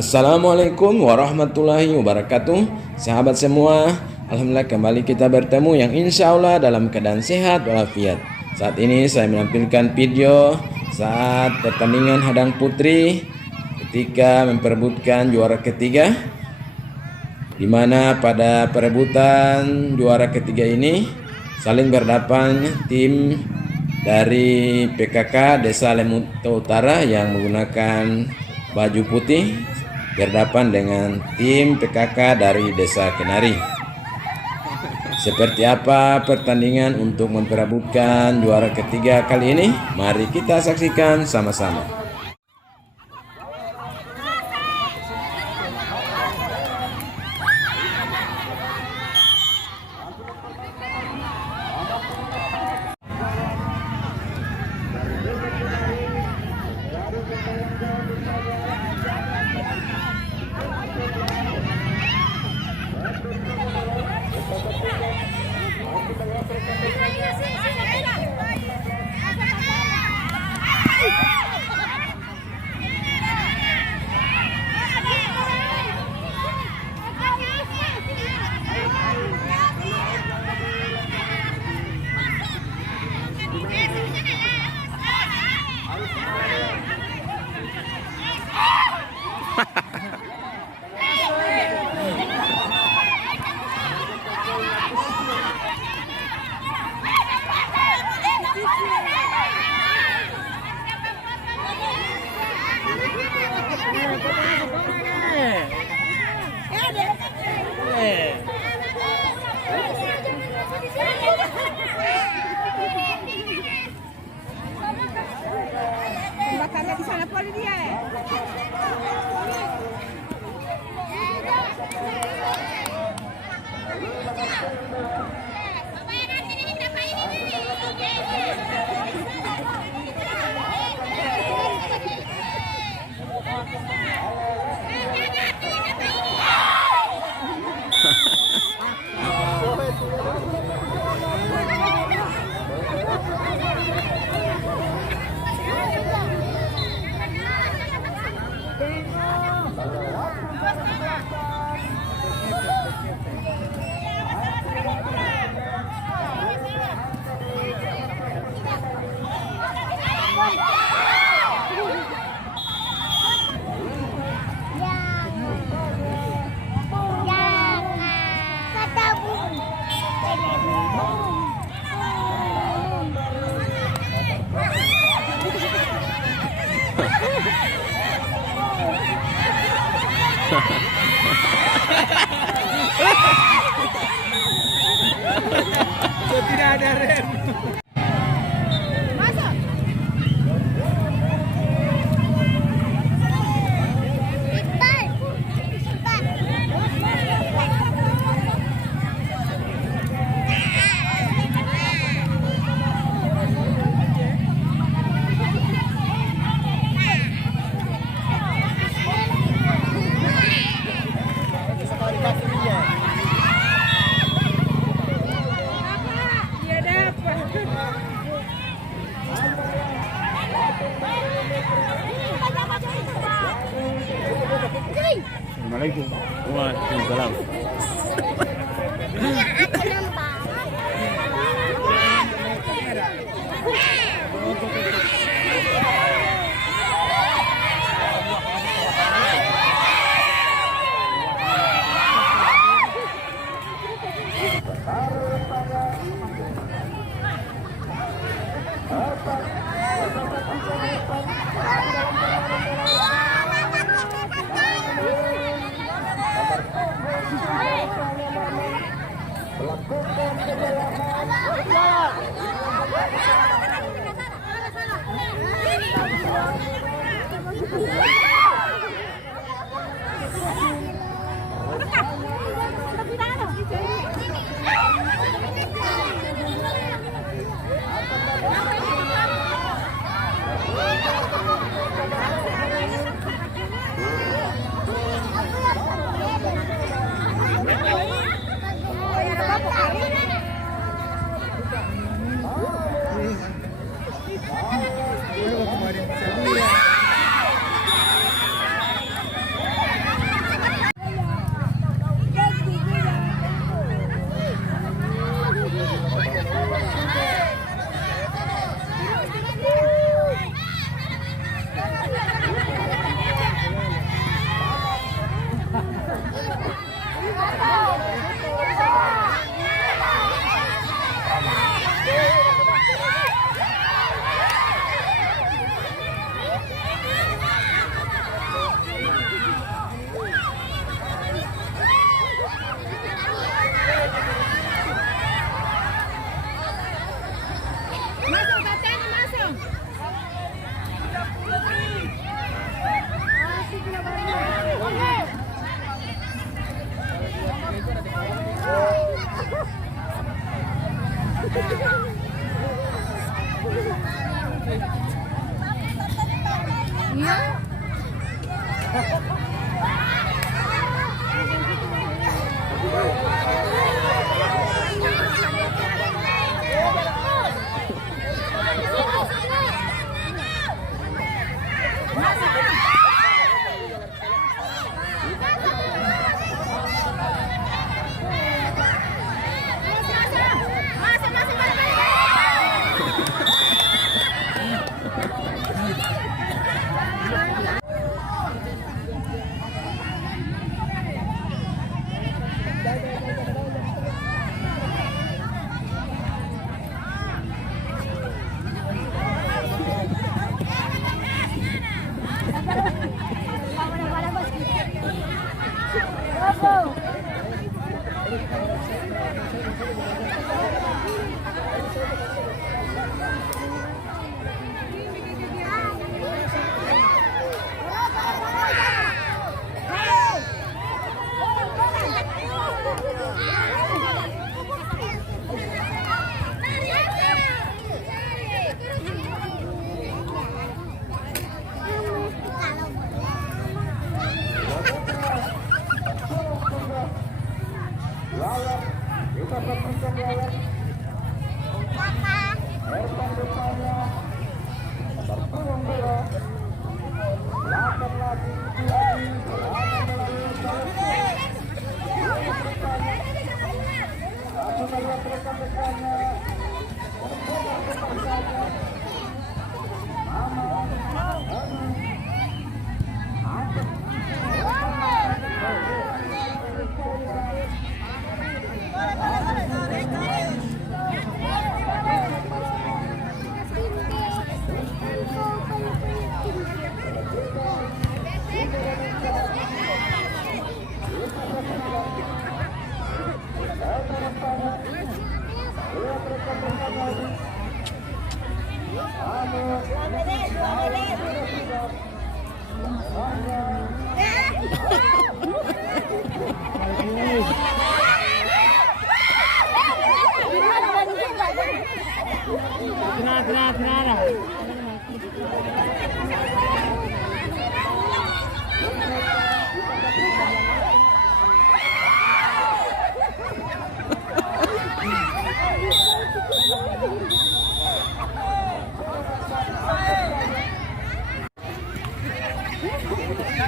Assalamualaikum warahmatullahi wabarakatuh. Sahabat semua, alhamdulillah kembali kita bertemu yang insya Allah dalam keadaan sehat walafiat. Saat ini saya menampilkan video saat pertandingan hadang putri ketika memperebutkan juara ketiga, di mana pada perebutan juara ketiga ini saling berhadapan tim dari PKK Desa Lemuto Utara yang menggunakan baju putih berhadapan dengan tim PKK dari Desa Kenari. Seperti apa pertandingan untuk memperebutkan juara ketiga kali ini? Mari kita saksikan sama-sama. Bakarnya di sana poli dia ya. Tidak ada rem. Masuk. Assalamualaikum. Waalaikumsalam.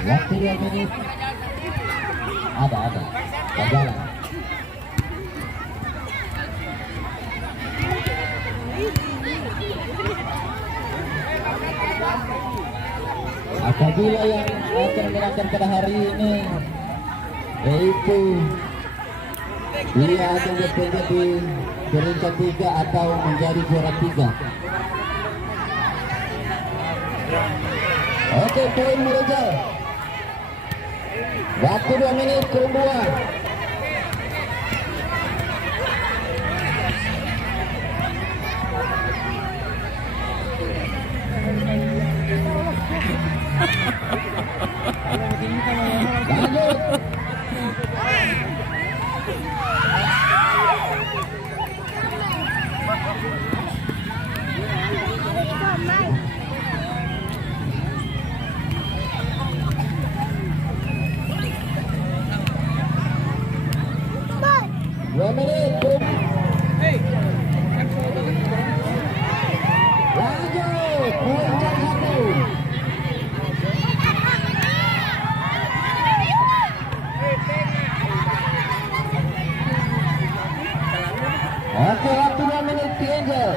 Waktu 2 menit. Ada. Jalan. Apabila yang akan menangkan pada hari ini yaitu dia akan bertanding di peringkat 3 atau menjadi juara 3. Oke, poin Mereka. Waktu 2 menit kedua. Lanjut. Oke, waktu 2 menit Angel.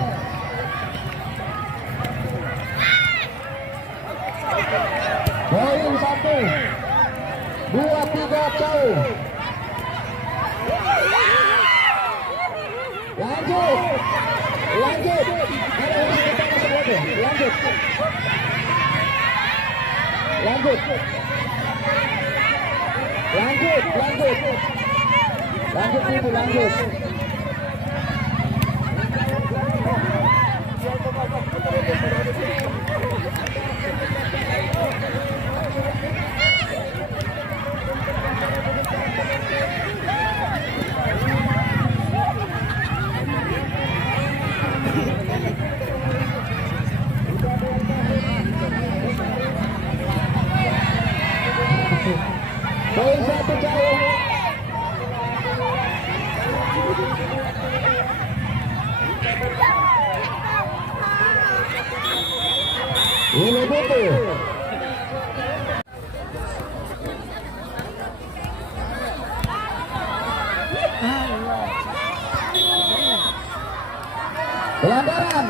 Poin 1, 2, 3 jauh. Lanjut. Lanjut. Poin 1 jauh. Ini betul. Pelanggaran.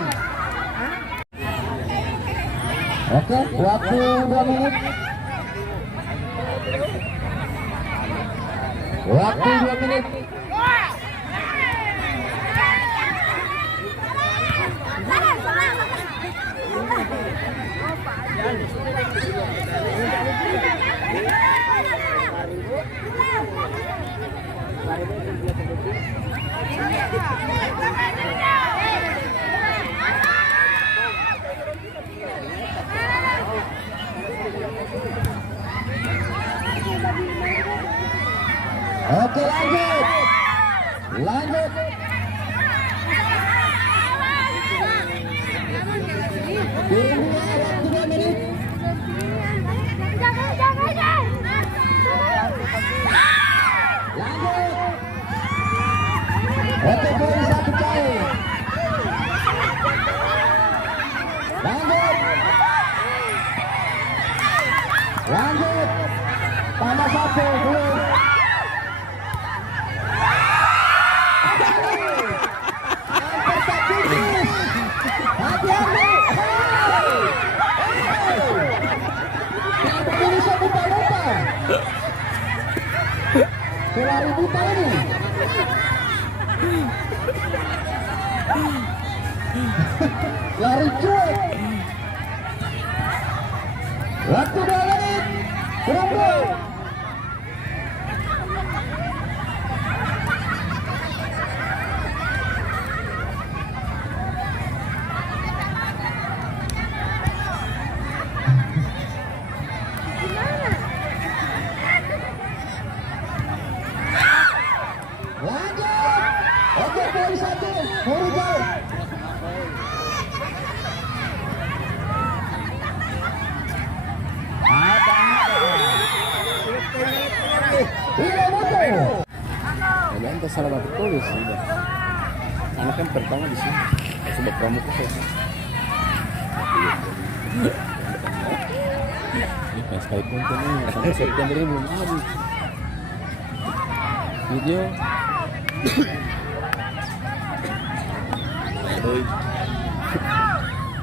Oke, waktu 2 menit. Waktu 2 menit. Oke, lanjut. Lanjut. Turun 2 menit. Lanjut. Oke, poin 1 jauh. Lanjut. Lanjut. Tambah 1 belum. Kelari buta ini. Lari cuek. Waktu 2 menit. Berapa? Kalian salah dapat tulis sudah. Karena kan pertama di sini sudah pramuka saya. Ini pas sekali kontennya sampai September ini belum habis. Video.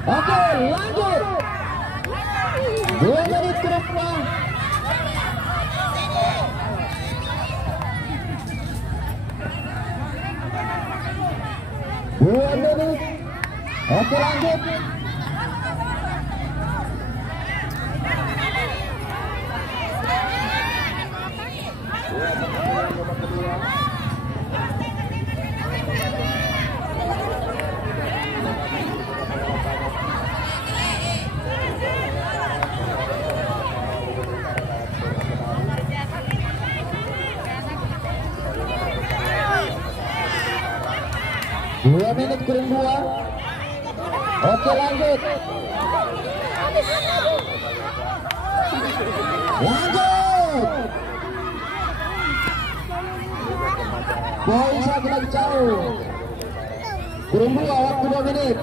Oke, lanjut. 2 menit ke depan. Oke, lanjut. Dua menit kurang 2. Oke, lanjut. Lanjut. Poin 1 lagi jauh. Kurang 2, waktu 2 menit.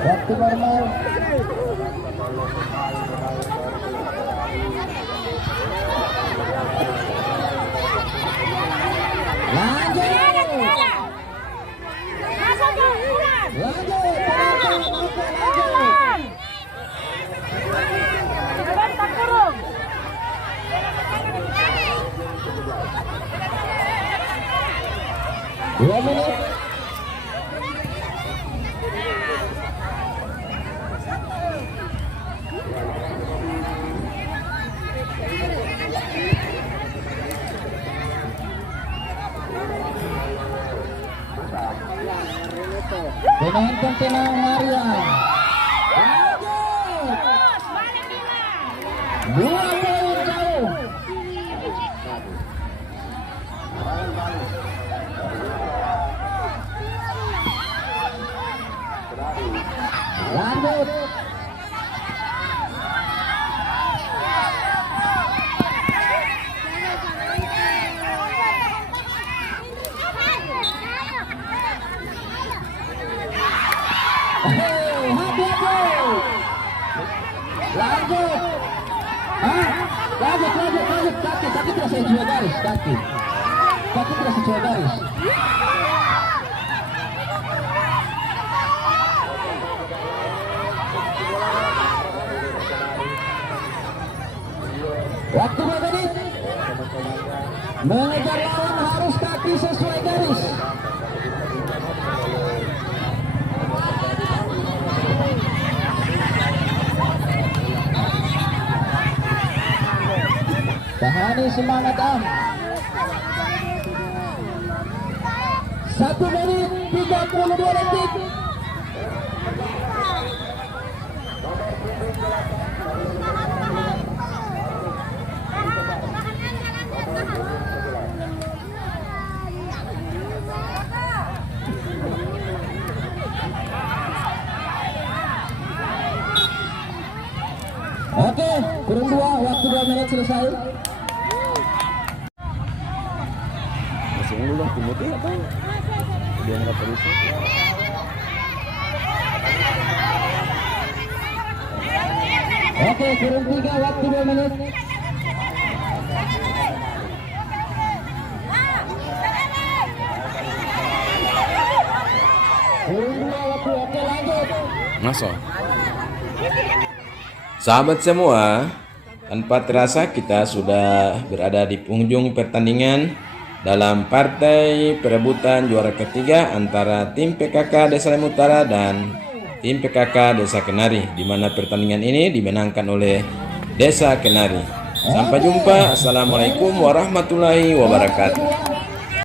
Waktu normal. Lanjut. Dua menit. Penonton tenang, Maria. Lanjut. 2 poin jauh. Lanjut. Lanjut. Lanjut. Kaki tidak sesuai garis. Kaki tidak sesuai garis. Waktu 2 menit. Mengejar lawan harus kaki sesuai garis. Tahani semangat Am. 1 menit 32 detik. Oke, kurang 2, waktu 2 menit selesai. Masih unggul dong Timothy atau dia nggak terus? Oke, kurang 3, waktu 2 menit. Kurang 2 waktu, oke lanjut. Masuk. Sahabat semua, tanpa terasa kita sudah berada di penghujung pertandingan dalam partai perebutan juara ketiga antara tim PKK Desa Lem Utara dan tim PKK Desa Kenari, di mana pertandingan ini dimenangkan oleh Desa Kenari. Sampai jumpa. Assalamualaikum warahmatullahi wabarakatuh.